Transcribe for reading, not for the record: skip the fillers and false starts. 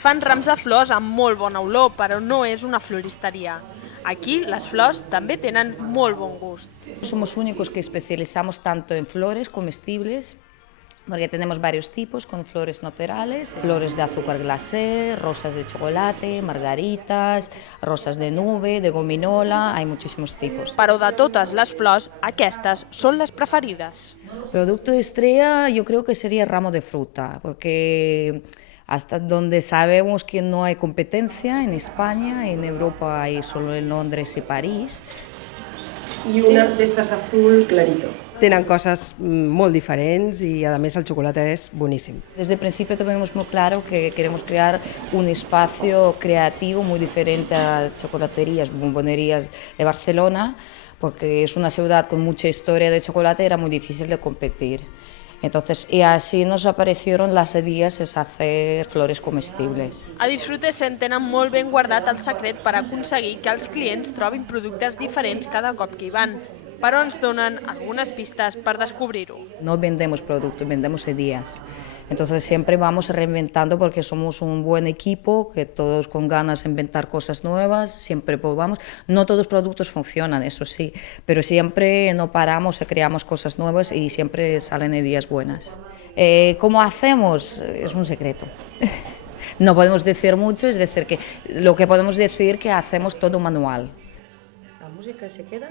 Fan rams de flors amb molt bona olor, però no és una floristeria. Aquí les flors també tenen molt bon gust. Somos únicos que especializamos tanto en flores comestibles, porque tenemos varios tipos, con flores naturales, flores de azúcar glacé, rosas de chocolate, margaritas, rosas de nube, de gominola, hay muchísimos tipos. Però de totes les flors, aquestes són les preferides. Producto estrella yo creo que sería ramo de fruta, porque hasta donde sabemos que no hay competencia en España, en Europa hay solo en Londres y París. I una d'estes azul clarito. Tenen coses molt diferents i a més el xocolate és boníssim. Desde el principio tuvimos muy claro que queremos crear un espacio creativo muy diferente a chocolaterías, bombonerías de Barcelona, porque es una ciudad con mucha historia de chocolate y era muy difícil de competir. Entonces, y así nos aparecieron las ideas de hacer flores comestibles. A Disfrutesen tenen molt ben guardat el secret per aconseguir que els clients trobin productes diferents cada cop que hi van, però ens donen algunes pistes per descobrir-ho. No vendemos productos, vendemos ideas. Entonces siempre vamos reinventando porque somos un buen equipo, que todos con ganas de inventar cosas nuevas, siempre probamos. No todos los productos funcionan, eso sí, pero siempre no paramos, creamos cosas nuevas y siempre salen ideas buenas. ¿Cómo hacemos? Es un secreto. No podemos decir mucho, es decir, que lo que podemos decir es que hacemos todo manual. La música se queda